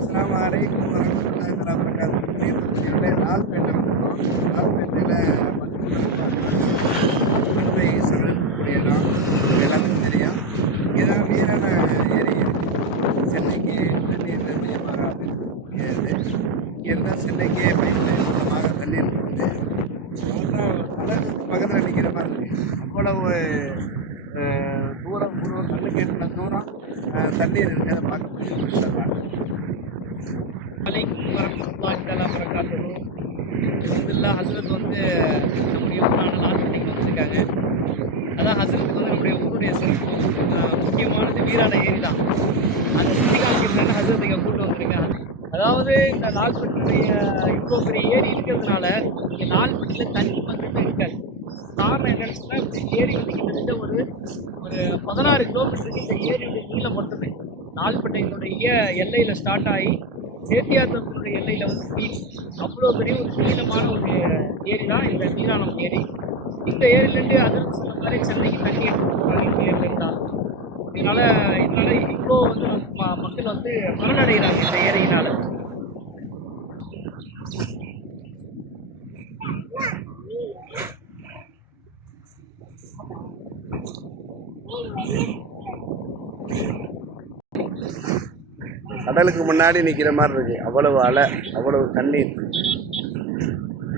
அஸ்ஸலாமு அலைக்கும் வரஹ்மத்துல்லாஹி வபரகாத்துஹு. நீர்வீழ்ச்சியோட லால்பேட்டை வந்துருக்கோம். லால்பேட்டையில் பசுமை சங்கக்கூடிய இடம் எல்லாத்துக்கும் தெரியும். இங்கே தான் வீரான ஏரி இருக்குது. சென்னைக்கு தண்ணீர் நிச்சயமாக முடியாது. இங்கேருந்து சென்னைக்கே பைப்பில் சுத்தமாக தண்ணீர் போகுது. கடலுக்கு பக்கத்தில் நிற்கிற மாதிரி இருக்குது. அவ்வளவு தூரம் கண்ணுக்கு எட்டின தூரம் தண்ணீர் இருக்கிறத பார்க்க முடியும். அலைக்கும் வரஹ்மத்துல்லாஹி தஆலா வபரகாத்துஹு. அல்ஹம்துலில்லாஹ் ஹஸ்ரத் வந்து நம்முடைய ஊரான லால்பேட்டைக்கு வந்திருக்காங்க. அதான் ஹஸ்ரத்துக்கு வந்து நம்முடைய ஊருடைய முக்கியமானது வீரான ஏரி தான். அந்த சுற்றி காமிக்கிறதுனால ஹஸ்ரத் இங்கே கூட்டு வந்திருக்காங்க. அதாவது இந்த லால்பேட்டையுடைய இவ்வளோ பெரிய ஏரி இருக்கிறதுனால இங்கே லால்பேட்டையில் தண்ணி வந்துட்டு இருக்காது. காரணம் என்னன்னு சொன்னால் இந்த ஏரி வந்து கிட்டத்தட்ட ஒரு 16 கிலோமீட்டருக்கு இந்த ஏரியுடைய நீளம் மட்டுமே. லால்பேட்டையினுடைய எல்லையில் ஸ்டார்ட் ஆகி சேத்தியாத்தத்தினுடைய எல்லையில் வந்து பீச். அவ்வளோ பெரிய ஒரு நீளமான ஒரு ஏரி தான் இந்த நீரானம் ஏரி. இந்த ஏரியிலேருந்து அதில் சொன்ன மாதிரி சென்னைக்கு தண்ணி எடுத்து போகிறாங்க இந்த ஏரியிலேருந்து தான். இதனால் இவ்வளோ வந்து மக்கள் வந்து பலனடைகிறாங்க இந்த ஏரியினால். கடலுக்கு முன்னாடி நிற்கிற மாதிரி இருக்கு. அவ்வளவு அலை, அவ்வளவு தண்ணீர்.